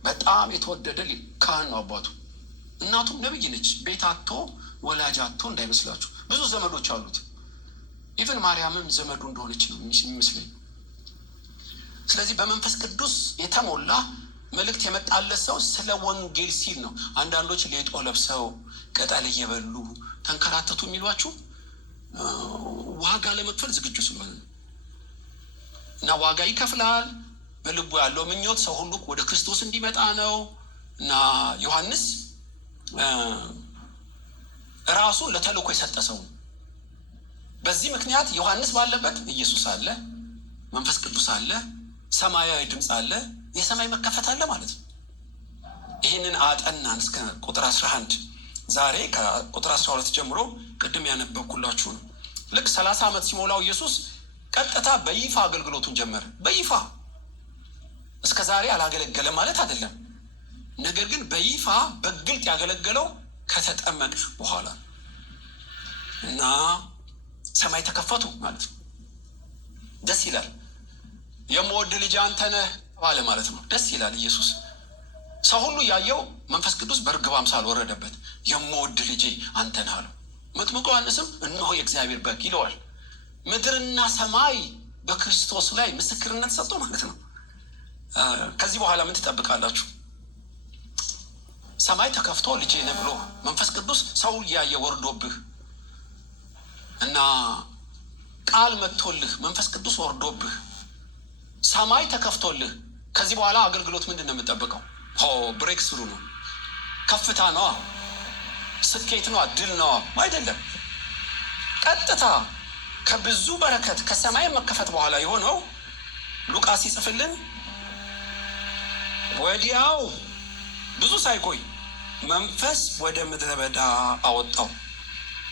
በጣም የተወደደ ካህን ነው አባቱ። እናቱም ነብይ ነች። ቤት አቶ ወላጅ አቶ እንዳይመስላችሁ፣ ብዙ ዘመዶች አሉት። ኢቨን ማርያምም ዘመዱ እንደሆነች ነው የሚመስለኝ። ስለዚህ በመንፈስ ቅዱስ የተሞላ መልእክት የመጣለት ሰው ስለ ወንጌል ሲል ነው። አንዳንዶች ሌጦ ለብሰው ቅጠል እየበሉ ተንከራተቱ የሚሏችሁ ዋጋ ለመክፈል ዝግጁ ስለሆነ እና ዋጋ ይከፍላል። በልቡ ያለው ምኞት ሰው ሁሉ ወደ ክርስቶስ እንዲመጣ ነው። እና ዮሐንስ ራሱን ለተልእኮ የሰጠ ሰው ነው። በዚህ ምክንያት ዮሐንስ ባለበት ኢየሱስ አለ፣ መንፈስ ቅዱስ አለ፣ ሰማያዊ ድምፅ አለ፣ የሰማይ መከፈት አለ ማለት ነው። ይህንን አጠናን እስከ ቁጥር 11። ዛሬ ከቁጥር 12 ጀምሮ ቅድም ያነበብኩላችሁ ነው። ልክ 30 ዓመት ሲሞላው ኢየሱስ ቀጥታ በይፋ አገልግሎቱን ጀመረ። በይፋ እስከ ዛሬ አላገለገለም ማለት አይደለም። ነገር ግን በይፋ በግልጥ ያገለገለው ከተጠመቀ በኋላ እና ሰማይ ተከፈቱ ማለት ነው። ደስ ይላል። የምወድ ልጅ አንተ ነህ ባለ ማለት ነው። ደስ ይላል። ኢየሱስ ሰው ሁሉ ያየው መንፈስ ቅዱስ በርግብ አምሳል ወረደበት። የምወድ ልጄ አንተ ነህ አለው። መጥምቁ ዮሐንስም እነሆ የእግዚአብሔር በግ ይለዋል። ምድርና ሰማይ በክርስቶስ ላይ ምስክርነት ሰጡ ማለት ነው። ከዚህ በኋላ ምን ትጠብቃላችሁ? ሰማይ ተከፍቶ ልጄ ነህ ብሎ መንፈስ ቅዱስ ሰው እያየ ወርዶብህ እና ቃል መጥቶልህ መንፈስ ቅዱስ ወርዶብህ ሰማይ ተከፍቶልህ ከዚህ በኋላ አገልግሎት ምንድን ነው የምጠብቀው? ብሬክ ስሩ ነው፣ ከፍታ ነው፣ ስኬት ነው፣ ድል ነው አይደለም። ቀጥታ ከብዙ በረከት ከሰማይ መከፈት በኋላ የሆነው ሉቃስ ይጽፍልን፣ ወዲያው ብዙ ሳይቆይ መንፈስ ወደ ምድረ በዳ አወጣው።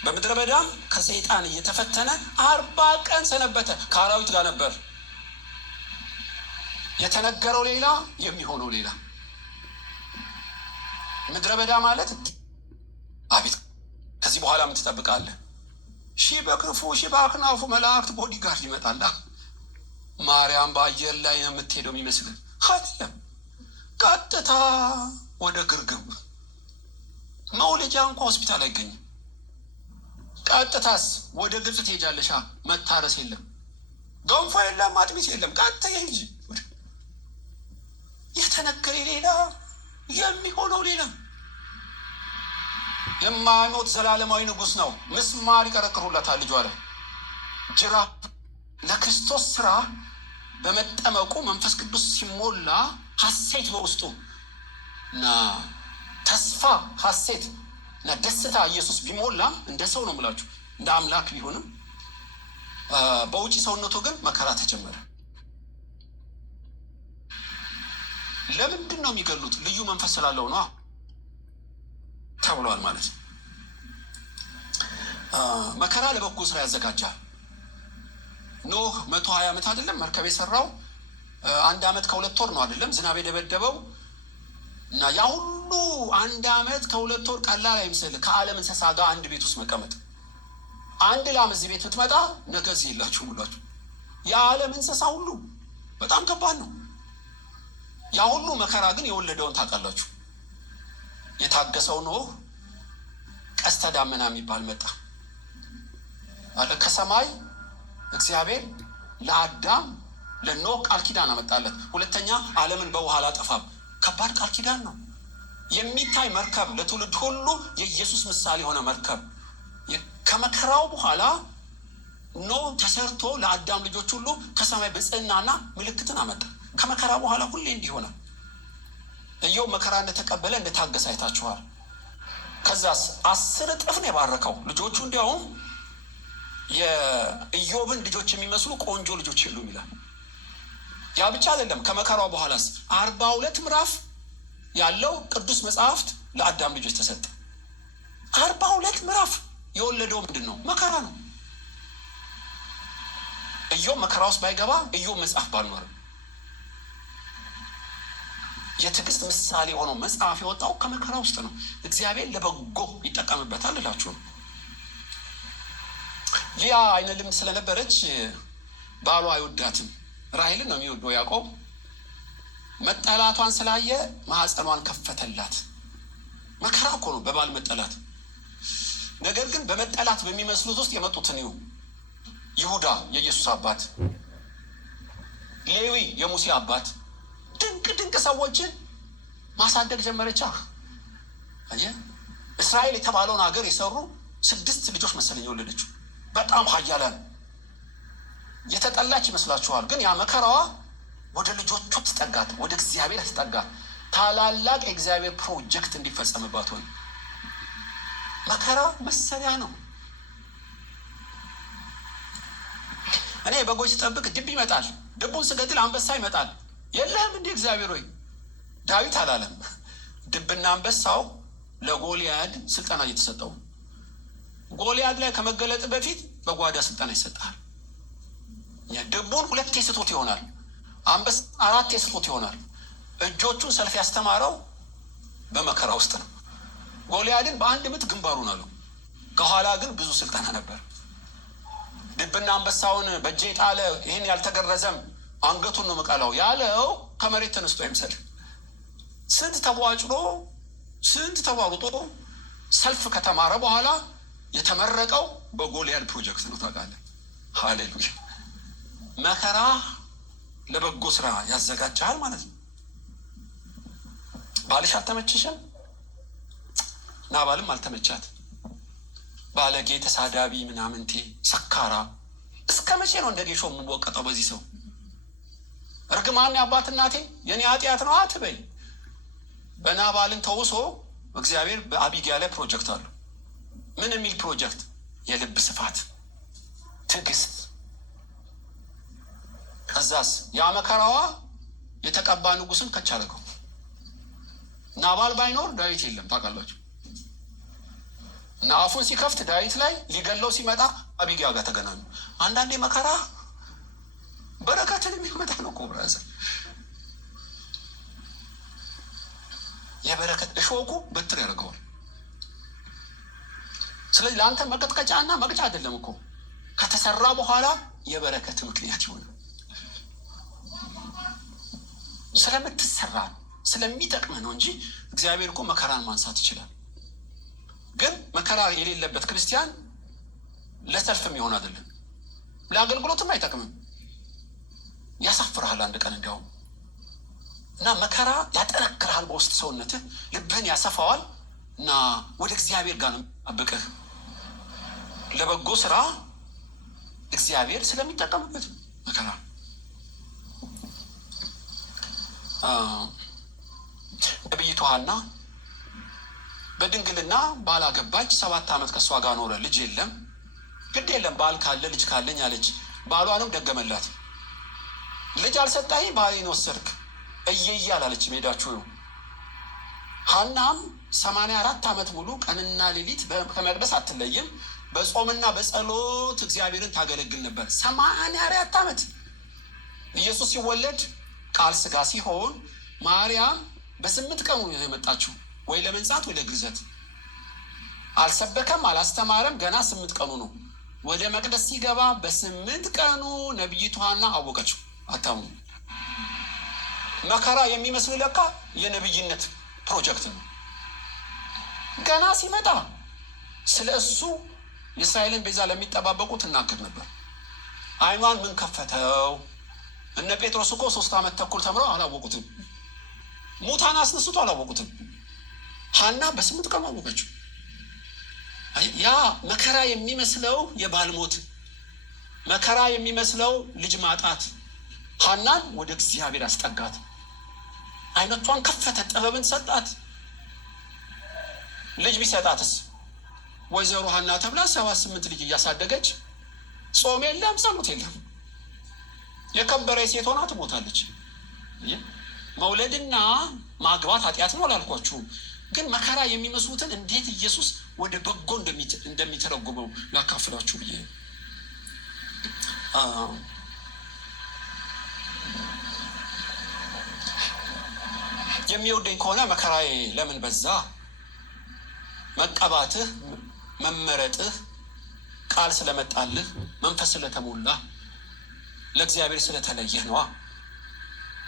በምድረ በዳም ከሰይጣን እየተፈተነ 40 ቀን ሰነበተ። ከአራዊት ጋር ነበር። የተነገረው ሌላ፣ የሚሆነው ሌላ። ምድረ በዳ ማለት አቤት! ከዚህ በኋላ ምን ትጠብቃለህ? ሺህ በክንፉ ሺህ በአክናፉ መላእክት ቦዲጋርድ ይመጣል። ማርያም በአየር ላይ ነው የምትሄደው የሚመስልን አይደለም። ቀጥታ ወደ ግርግም። መውለጃ እንኳ ሆስፒታል አይገኝም። ቀጥታስ ወደ ግብፅ ትሄጃለሻ። መታረስ የለም፣ ገንፎ የለም፣ አጥሚት የለም። ቀጥታ እንጂ የተነገረ ሌላ፣ የሚሆነው ሌላ። የማይሞት ዘላለማዊ ንጉሥ ነው። ምስማር ይቀረቅሩለታል ልጇ ላይ ጅራፍ። ለክርስቶስ ስራ በመጠመቁ መንፈስ ቅዱስ ሲሞላ ሐሴት በውስጡ እና ተስፋ ሐሴት እና ደስታ ኢየሱስ ቢሞላም እንደ ሰው ነው የምላችሁ፣ እንደ አምላክ ቢሆንም በውጪ ሰውነቱ ግን መከራ ተጀመረ። ለምንድን ነው የሚገሉት? ልዩ መንፈስ ስላለው ነው ተብሏል ማለት ነው። መከራ ለበጎ ስራ ያዘጋጃል። ኖህ 120 ዓመት አይደለም መርከብ የሰራው? 1 ዓመት ከ2 ወር ነው አይደለም ዝናብ የደበደበው? እና ያ ሁሉ 1 ዓመት ከ2 ወር ቀላል አይመስልህ። ከዓለም እንስሳ ጋር አንድ ቤት ውስጥ መቀመጥ። አንድ ላም እዚህ ቤት ብትመጣ ነገ እዚህ የላችሁ ብሏችሁ። የዓለም እንስሳ ሁሉ በጣም ከባድ ነው። ያ ሁሉ መከራ ግን የወለደውን ታውቃላችሁ። የታገሰው ኖህ ቀስተ ዳመና የሚባል መጣ አለ ከሰማይ። እግዚአብሔር ለአዳም ለኖህ ቃል ኪዳን አመጣለት። ሁለተኛ ዓለምን በውሃ አላጠፋም። ከባድ ቃል ኪዳን ነው። የሚታይ መርከብ፣ ለትውልድ ሁሉ የኢየሱስ ምሳሌ የሆነ መርከብ። ከመከራው በኋላ ኖህ ተሰርቶ ለአዳም ልጆች ሁሉ ከሰማይ ብጽዕናና ምልክትን አመጣ። ከመከራ በኋላ ሁሌ እንዲሆነ ኢዮብ መከራ እንደተቀበለ እንደታገሰ አይታችኋል። ከዛስ 10 እጥፍ ነው የባረከው። ልጆቹ እንዲያውም የኢዮብን ልጆች የሚመስሉ ቆንጆ ልጆች የሉም ይላል። ያ ብቻ አይደለም። ከመከራው በኋላስ 42 ምዕራፍ ያለው ቅዱስ መጽሐፍት ለአዳም ልጆች ተሰጠ። 42 ምዕራፍ የወለደው ምንድን ነው? መከራ ነው። ኢዮብ መከራ ውስጥ ባይገባ ኢዮብ መጽሐፍ ባልኖርም። የትዕግስት ምሳሌ የሆነው መጽሐፍ የወጣው ከመከራ ውስጥ ነው። እግዚአብሔር ለበጎ ይጠቀምበታል እላችሁ ነው። ሊያ አይነ ልም ስለነበረች ባሏ አይወዳትም። ራሔልን ነው የሚወደው ያዕቆብ። መጠላቷን ስላየ ማህፀኗን ከፈተላት። መከራ እኮ ነው በባል መጠላት። ነገር ግን በመጠላት በሚመስሉት ውስጥ የመጡትን ይሁዳ የኢየሱስ አባት፣ ሌዊ የሙሴ አባት ድንቅ ድንቅ ሰዎችን ማሳደግ ጀመረቻ። አየህ፣ እስራኤል የተባለውን ሀገር የሰሩ 6 ልጆች መሰለኝ የወለደችው። በጣም ኃያላን የተጠላች ይመስላችኋል? ግን ያ መከራዋ ወደ ልጆቹ ትጠጋት፣ ወደ እግዚአብሔር ትጠጋት። ታላላቅ የእግዚአብሔር ፕሮጀክት እንዲፈጸምባት ሆነ። መከራ መሰሪያ ነው። እኔ በጎች ስጠብቅ ድብ ይመጣል፣ ድቡን ስገድል አንበሳ ይመጣል። የለህም እንዲህ እግዚአብሔር ሆይ። ዳዊት አላለም። ድብና አንበሳው ለጎልያድ ስልጠና እየተሰጠው፣ ጎልያድ ላይ ከመገለጥ በፊት በጓዳ ስልጠና ይሰጣል። ድቡን 2 ስቶት ይሆናል፣ አንበሳ 4 ስቶት ይሆናል። እጆቹን ሰልፍ ያስተማረው በመከራ ውስጥ ነው። ጎልያድን በአንድ ምት ግንባሩን አለው። ከኋላ ግን ብዙ ስልጠና ነበር። ድብና አንበሳውን በእጄ ጣለ፣ ይህን ያልተገረዘም አንገቱን ነው መቃላው ያለው ከመሬት ተነስቶ አይምሰል። ስንት ተቧጭሮ ስንት ተቧሩጦ ሰልፍ ከተማረ በኋላ የተመረቀው በጎልያድ ፕሮጀክት ነው። ታውቃለህ? ሃሌሉያ! መከራ ለበጎ ስራ ያዘጋጃል ማለት ነው። ባልሽ አልተመቸሽም? ናባልም አልተመቻት። ባለጌ፣ ተሳዳቢ፣ ምናምንቴ፣ ሰካራ። እስከ መቼ ነው እንደ ጌሾ የምንወቀጠው በዚህ ሰው? እርግማን የአባት እናቴ የኔ ኃጢአት ነው አትበይ። በናባልን ተውሶ እግዚአብሔር በአቢጊያ ላይ ፕሮጀክት አሉ። ምን የሚል ፕሮጀክት? የልብ ስፋት፣ ትዕግስት። ከዛስ ያ መከራዋ የተቀባ ንጉስን ከቻለገው። ናባል ባይኖር ዳዊት የለም። ታውቃላችሁ? እና አፉን ሲከፍት ዳዊት ላይ ሊገለው ሲመጣ አቢጊያ ጋር ተገናኙ። አንዳንዴ መከራ በረከትን የሚመጣ ነው እኮ ብራዘር። የበረከት እሾኩ በትር ያደርገዋል። ስለዚህ ለአንተ መቀጥቀጫ እና መቅጫ አይደለም እኮ፣ ከተሰራ በኋላ የበረከት ምክንያት ይሆናል። ስለምትሰራ ስለሚጠቅምህ ነው እንጂ እግዚአብሔር እኮ መከራን ማንሳት ይችላል። ግን መከራ የሌለበት ክርስቲያን ለሰልፍም ይሆን አይደለም፣ ለአገልግሎትም አይጠቅምም፣ ያሳፍርሃል አንድ ቀን እንዲያውም። እና መከራ ያጠነክርሃል፣ በውስጥ ሰውነትህ ልብህን ያሰፋዋል እና ወደ እግዚአብሔር ጋር ነው የሚጣብቅህ። ለበጎ ስራ እግዚአብሔር ስለሚጠቀምበት መከራ። ነቢይቱ ሐና በድንግልና ባላገባች 7 ዓመት ከእሷ ጋር ኖረ። ልጅ የለም። ግድ የለም ባል ካለ ልጅ ካለኝ አለች። ባሏንም ደገመላት። ልጅ አልሰጣኝ ባሌን ወሰድክ እየየ አላለች። ሜዳችሁ ሐናም 84 ዓመት ሙሉ ቀንና ሌሊት ከመቅደስ አትለይም። በጾምና በጸሎት እግዚአብሔርን ታገለግል ነበር። 84 ዓመት። ኢየሱስ ሲወለድ ቃል ስጋ ሲሆን ማርያም በ8 ቀኑ የመጣችው፣ ወይ ለመንጻት ወይ ለግርዘት። አልሰበከም፣ አላስተማረም። ገና 8 ቀኑ ነው። ወደ መቅደስ ሲገባ በ8 ቀኑ ነቢይቱ ሐና አወቀችው። አታሙ መከራ የሚመስል ለካ የነብይነት ፕሮጀክት ነው። ገና ሲመጣ ስለ እሱ የእስራኤልን ቤዛ ለሚጠባበቁ ትናገር ነበር። አይኗን ምን ከፈተው? እነ ጴጥሮስ እኮ 3 ዓመት ተኩል ተምረው አላወቁትም። ሙታን አስነስቶ አላወቁትም። ሐና በ8 ቀኑ አወቀችው። ያ መከራ የሚመስለው የባል ሞት፣ መከራ የሚመስለው ልጅ ማጣት ሐናን ወደ እግዚአብሔር አስጠጋት። አይኖቿን ከፈተ፣ ጥበብን ሰጣት። ልጅ ቢሰጣትስ ወይዘሮ ሐና ተብላ 7-8 ልጅ እያሳደገች ጾም የለም ጸሎት የለም፣ የከበረ ሴት ሆና ትሞታለች። መውለድና ማግባት ኃጢአት ነው አላልኳችሁም? ግን መከራ የሚመስሉትን እንዴት ኢየሱስ ወደ በጎ እንደሚተረጉመው ላካፍላችሁ ብዬ። የሚወደኝ ከሆነ መከራዬ ለምን በዛ? መቀባትህ፣ መመረጥህ፣ ቃል ስለመጣልህ፣ መንፈስ ስለተሞላ፣ ለእግዚአብሔር ስለተለየህ ነዋ።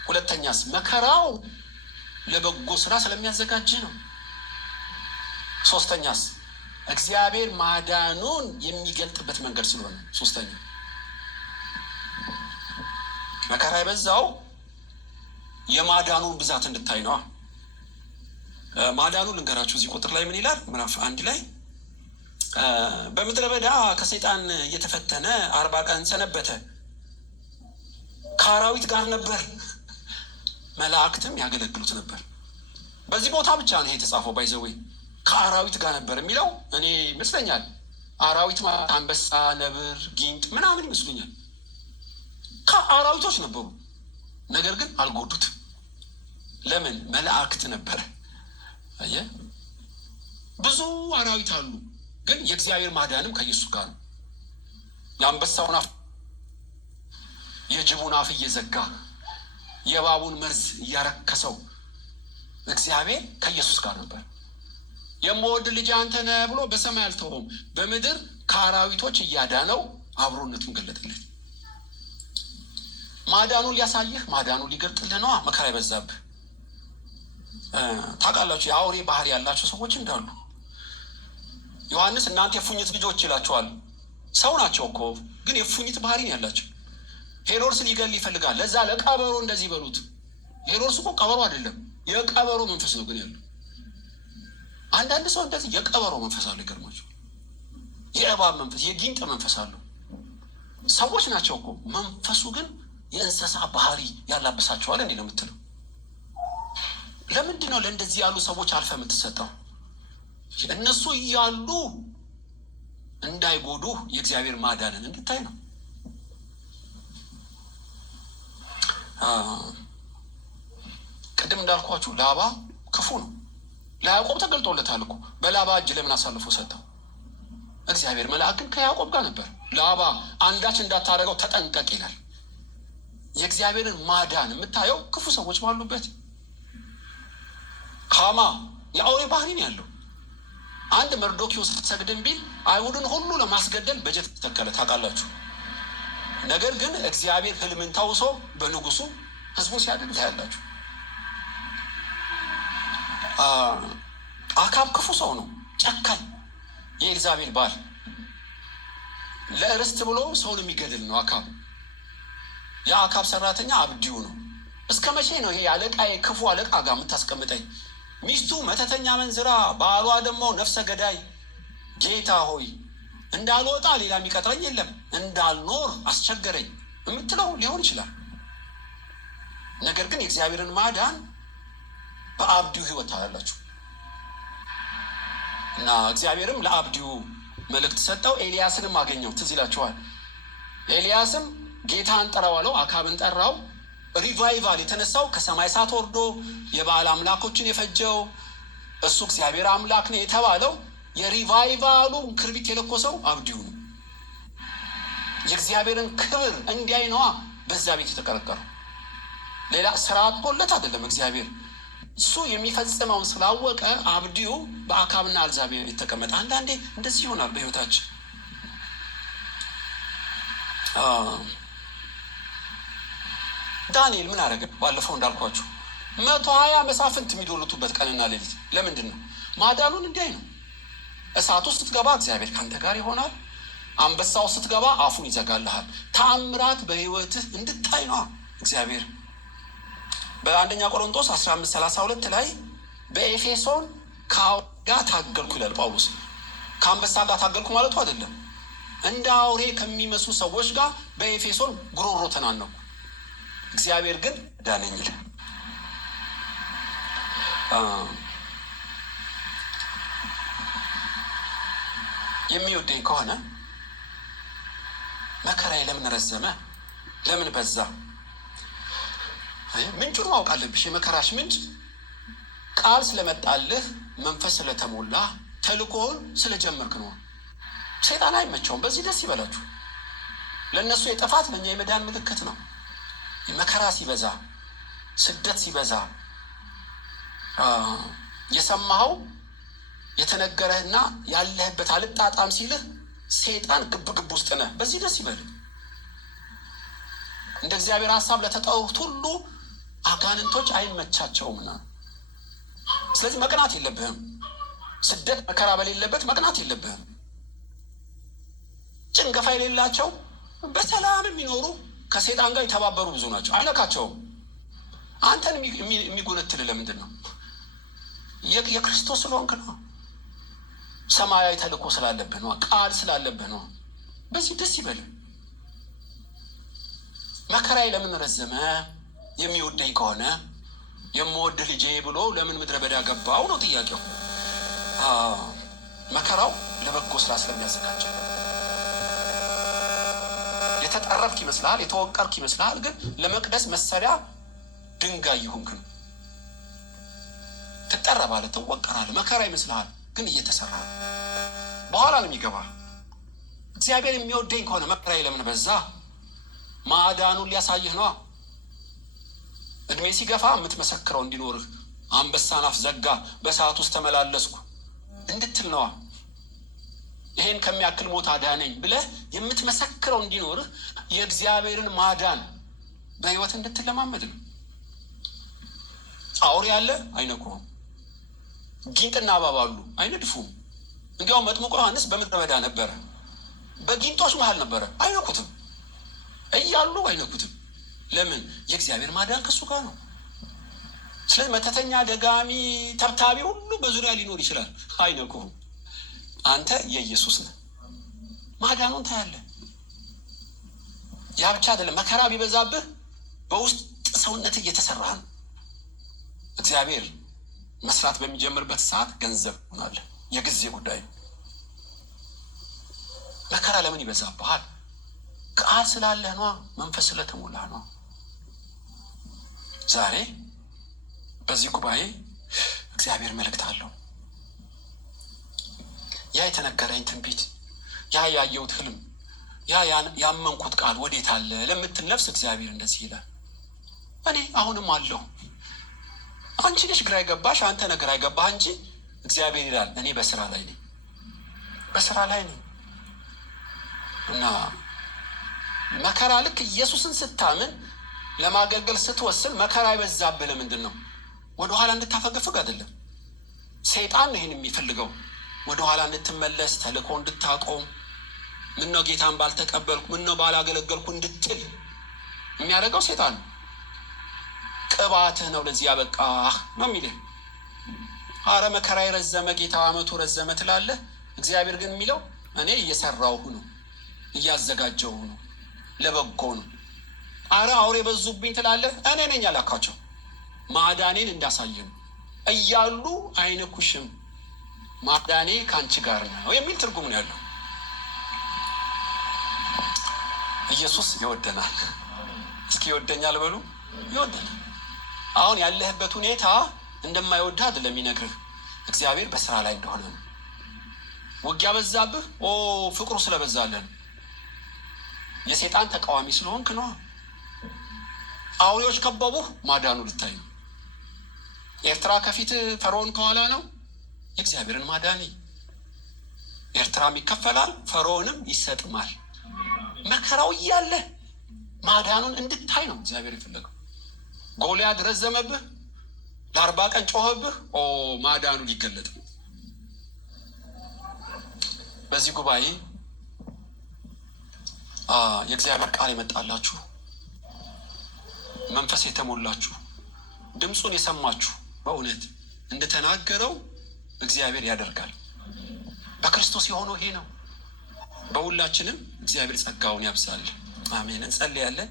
ሁለተኛስ መከራው ለበጎ ስራ ስለሚያዘጋጅ ነው። ሶስተኛስ እግዚአብሔር ማዳኑን የሚገልጥበት መንገድ ስለሆነ። ሶስተኛ መከራ የበዛው የማዳኑን ብዛት እንድታይ ነው። ማዳኑን ልንገራችሁ። እዚህ ቁጥር ላይ ምን ይላል? ምዕራፍ 1 ላይ በምድረ በዳ ከሰይጣን እየተፈተነ 40 ቀን ሰነበተ፣ ከአራዊት ጋር ነበር፣ መላእክትም ያገለግሉት ነበር። በዚህ ቦታ ብቻ ነው የተጻፈው። ባይዘዌ ከአራዊት ጋር ነበር የሚለው እኔ ይመስለኛል አራዊት ማለት አንበሳ፣ ነብር፣ ጊንጥ ምናምን ይመስሉኛል። ከአራዊቶች ነበሩ፣ ነገር ግን አልጎዱትም። ለምን? መላእክት ነበረ። አየህ፣ ብዙ አራዊት አሉ፣ ግን የእግዚአብሔር ማዳንም ከኢየሱስ ጋር ነው። የአንበሳውን አፍ የጅቡን አፍ እየዘጋ የእባቡን መርዝ እያረከሰው እግዚአብሔር ከኢየሱስ ጋር ነበር። የምወድ ልጅ አንተ ነህ ብሎ በሰማይ አልተወውም፣ በምድር ከአራዊቶች እያዳነው አብሮነቱን ገለጥልን። ማዳኑን ሊያሳይህ፣ ማዳኑን ሊገልጥልህ ነዋ። መከራ ይበዛብህ። ታውቃላችሁ የአውሬ ባህሪ ያላቸው ሰዎች እንዳሉ። ዮሐንስ እናንተ የፉኝት ልጆች ይላቸዋል። ሰው ናቸው እኮ ግን የፉኝት ባህሪ ነው ያላቸው። ሄሮድስ ሊገል ይፈልጋል። ለዛ ለቀበሮ እንደዚህ በሉት። ሄሮድስ እኮ ቀበሮ አይደለም፣ የቀበሮ መንፈስ ነው ግን ያለው። አንዳንድ ሰው እንደዚህ የቀበሮ መንፈስ አለው። ይገርማቸው። የእባብ መንፈስ፣ የጊንጥ መንፈስ አለው። ሰዎች ናቸው እኮ መንፈሱ ግን የእንስሳ ባህሪ ያላበሳቸዋል። እንዲህ ነው የምትለው። ለምንድን ነው ለእንደዚህ ያሉ ሰዎች አልፈ የምትሰጠው? እነሱ እያሉ እንዳይጎዱ የእግዚአብሔር ማዳንን እንድታይ ነው። ቅድም እንዳልኳችሁ ላባ ክፉ ነው። ለያዕቆብ ተገልጦለታል እኮ። በላባ እጅ ለምን አሳልፎ ሰጠው? እግዚአብሔር መልአክ ግን ከያዕቆብ ጋር ነበር። ላባ አንዳች እንዳታደርገው ተጠንቀቅ ይላል። የእግዚአብሔርን ማዳን የምታየው ክፉ ሰዎች ባሉበት። ሃማ የአውሬ ባህሪ ነው ያለው። አንድ መርዶኪዎስ ሰግድን ቢል አይሁድን ሁሉ ለማስገደል በጀት ተተከለ። ታውቃላችሁ። ነገር ግን እግዚአብሔር ህልምን ታውሶ በንጉሱ ህዝቡ ሲያድን ታያላችሁ። አካብ ክፉ ሰው ነው፣ ጨካኝ፣ የኤልዛቤል ባል፣ ለእርስት ብሎ ሰውን የሚገድል ነው አካብ። የአካብ ሰራተኛ አብዲው ነው። እስከ መቼ ነው ይሄ አለቃዬ ክፉ አለቃ ጋር የምታስቀምጠኝ? ሚስቱ መተተኛ መንዝራ፣ ባሏ ደግሞ ነፍሰ ገዳይ። ጌታ ሆይ እንዳልወጣ ሌላ የሚቀጥረኝ የለም፣ እንዳልኖር አስቸገረኝ የምትለው ሊሆን ይችላል። ነገር ግን የእግዚአብሔርን ማዳን በአብዲው ህይወት ታያላችሁ። እና እግዚአብሔርም ለአብዲው መልእክት ሰጠው። ኤልያስንም አገኘው። ትዝ ይላችኋል። ኤልያስም ጌታን ጠራው አለው። አካብን ጠራው። ሪቫይቫል የተነሳው ከሰማይ እሳት ወርዶ የበዓል አምላኮችን የፈጀው እሱ እግዚአብሔር አምላክ ነው የተባለው የሪቫይቫሉ ክርቢት የለኮሰው አብዲው ነው። የእግዚአብሔርን ክብር እንዲያይ ነዋ በዛ ቤት የተቀረቀረው። ሌላ ስራ አጥቶለት አይደለም። እግዚአብሔር እሱ የሚፈጽመውን ስላወቀ አብዲው በአካብና ኤልዛቤል የተቀመጠ። አንዳንዴ እንደዚህ ይሆናል በህይወታችን። ዳንኤል ምን አደረገ? ባለፈው እንዳልኳችሁ 120 መሳፍንት የሚዶሉቱበት ቀንና ሌሊት። ለምንድን ነው? ማዳኑን እንዲያይ ነው። እሳት ውስጥ ስትገባ እግዚአብሔር ካንተ ጋር ይሆናል። አንበሳው ስትገባ አፉን ይዘጋልሃል። ተአምራት በህይወትህ እንድታይ ነው እግዚአብሔር። በአንደኛ ቆሮንቶስ 15:32 ላይ በኤፌሶን ከአውሬ ጋር ታገልኩ ይላል ጳውሎስ። ከአንበሳ ጋር ታገልኩ ማለቱ አይደለም። እንደ አውሬ ከሚመስሉ ሰዎች ጋር በኤፌሶን ጉሮሮ ተናነቁ፣ እግዚአብሔር ግን ዳነኝ ይላል። የሚወደኝ ከሆነ መከራዬ ለምን ረዘመ? ለምን በዛ? ምንጩን ማወቅ አለብሽ። የመከራሽ ምንጭ ቃል ስለመጣልህ፣ መንፈስ ስለተሞላ፣ ተልእኮውን ስለጀመርክ ነው። ሰይጣን አይመቸውም። በዚህ ደስ ይበላችሁ። ለእነሱ የጥፋት ለእኛ የመዳን ምልክት ነው። መከራ ሲበዛ፣ ስደት ሲበዛ፣ የሰማኸው የተነገረህና ያለህበት አልጣጣም ሲልህ ሰይጣን ግብ ውስጥ ነህ። በዚህ ደስ ይበል። እንደ እግዚአብሔር ሀሳብ ለተጠሩት ሁሉ አጋንንቶች አይመቻቸውምና። ስለዚህ መቅናት የለብህም። ስደት መከራ በሌለበት መቅናት የለብህም። ጭንገፋ የሌላቸው በሰላም የሚኖሩ ከሴጣን ጋር የተባበሩ ብዙ ናቸው። አይነካቸውም። አንተን የሚጎነትል ለምንድን ነው? የክርስቶስ ስለሆንክ ነው። ሰማያዊ ተልእኮ ስላለብህ ነው። ቃል ስላለብህ ነው። በዚህ ደስ ይበል። መከራዬ ለምን ረዘመ? የሚወደኝ ከሆነ የምወድህ ልጄ ብሎ ለምን ምድረ በዳ ገባው ነው ጥያቄው። መከራው ለበጎ ስራ ስለሚያዘጋጀ። የተጠረፍክ ይመስልሃል፣ የተወቀርክ ይመስልሃል፣ ግን ለመቅደስ መሰሪያ ድንጋይ ይሁንክ ነው። ትጠረባለህ፣ ትወቀራለህ። መከራ ይመስልሃል፣ ግን እየተሰራ በኋላ ነው የሚገባ። እግዚአብሔር የሚወደኝ ከሆነ መከራዬ ለምን በዛ? ማዳኑን ሊያሳይህ ነዋ። እድሜ ሲገፋ የምትመሰክረው እንዲኖርህ፣ አንበሳን አፍ ዘጋ በሰዓት ውስጥ ተመላለስኩ እንድትል ነዋ። ይሄን ከሚያክል ሞት አዳነኝ ብለህ የምትመሰክረው እንዲኖርህ፣ የእግዚአብሔርን ማዳን በህይወት እንድትለማመድ ነው። አውሬ ያለ አይነኩህም። ጊንጥና እባብ አሉ አይነድፉም። እንዲያውም መጥምቁ ዮሐንስ በምድረ በዳ ነበረ፣ በጊንጦች መሃል ነበረ። አይነኩትም እያሉ አይነኩትም። ለምን? የእግዚአብሔር ማዳን ከሱ ጋር ነው። ስለዚህ መተተኛ፣ ደጋሚ፣ ተብታቢ ሁሉ በዙሪያ ሊኖር ይችላል፣ አይነኩህም። አንተ የኢየሱስ ነህ፣ ማዳኑን ታያለህ። ያ ብቻ አይደለም፣ መከራ ቢበዛብህ በውስጥ ሰውነት እየተሰራ ነው። እግዚአብሔር መስራት በሚጀምርበት ሰዓት ገንዘብ ሆናለህ። የጊዜ ጉዳይ ነው። መከራ ለምን ይበዛብሃል? ቃል ስላለህ ነዋ፣ መንፈስ ስለተሞላህ ነዋ። ዛሬ በዚህ ጉባኤ እግዚአብሔር መልእክት አለው። ያ የተነገረኝ ትንቢት፣ ያ ያየሁት ህልም፣ ያ ያመንኩት ቃል ወዴት አለ ለምትል ነፍስ እግዚአብሔር እንደዚህ ይላል፣ እኔ አሁንም አለሁ። አንቺ ነሽ ግራ ይገባሽ፣ አንተ ነህ ግራ ይገባህ እንጂ እግዚአብሔር ይላል እኔ በስራ ላይ ነኝ፣ በስራ ላይ ነኝ። እና መከራ ልክ ኢየሱስን ስታምን ለማገልገል ስትወስን መከራ ይበዛብህ ለምንድን ነው? ወደኋላ እንድታፈገፍግ አይደለም። ሰይጣን ይህን የሚፈልገው ወደኋላ እንድትመለስ፣ ተልእኮ እንድታቆም፣ ምነው ጌታን ባልተቀበልኩ፣ ምነው ባላገለገልኩ እንድትል የሚያደርገው ሰይጣን ነው። ቅባትህ ነው ለዚህ ያበቃህ ነው የሚልህ። አረ መከራ የረዘመ ጌታ አመቱ ረዘመ ትላለህ። እግዚአብሔር ግን የሚለው እኔ እየሰራሁ ነው፣ እያዘጋጀሁ ነው፣ ለበጎ ነው። አረ አውሬ በዙብኝ ትላለህ። እኔ ነኝ ያላካቸው፣ ማዳኔን እንዳሳየ ነው እያሉ አይነኩሽም፣ ማዳኔ ከአንቺ ጋር ነው የሚል ትርጉም ነው ያለው። ኢየሱስ ይወደናል። እስኪ ይወደኛል በሉ። ይወደናል። አሁን ያለህበት ሁኔታ እንደማይወድህ አይደለም የሚነግርህ፣ እግዚአብሔር በስራ ላይ እንደሆነ ነው። ውጊያ በዛብህ፣ ፍቅሩ ስለበዛለን፣ የሰይጣን ተቃዋሚ ስለሆንክ ነው። አውሬዎች ከበቡህ፣ ማዳኑ ልታይ ነው። ኤርትራ ከፊት ፈርዖን ከኋላ ነው። የእግዚአብሔርን ማዳን ኤርትራም ይከፈላል፣ ፈርዖንም ይሰጥማል። መከራው እያለ ማዳኑን እንድታይ ነው እግዚአብሔር የፈለገው። ጎልያድ ረዘመብህ፣ ለ40 ቀን ጮኸብህ፣ ማዳኑ ሊገለጥ ነው። በዚህ ጉባኤ የእግዚአብሔር ቃል የመጣላችሁ፣ መንፈስ የተሞላችሁ፣ ድምፁን የሰማችሁ በእውነት እንደተናገረው እግዚአብሔር ያደርጋል። በክርስቶስ የሆነው ይሄ ነው። በሁላችንም እግዚአብሔር ጸጋውን ያብዛል። አሜን። እንጸልያለን።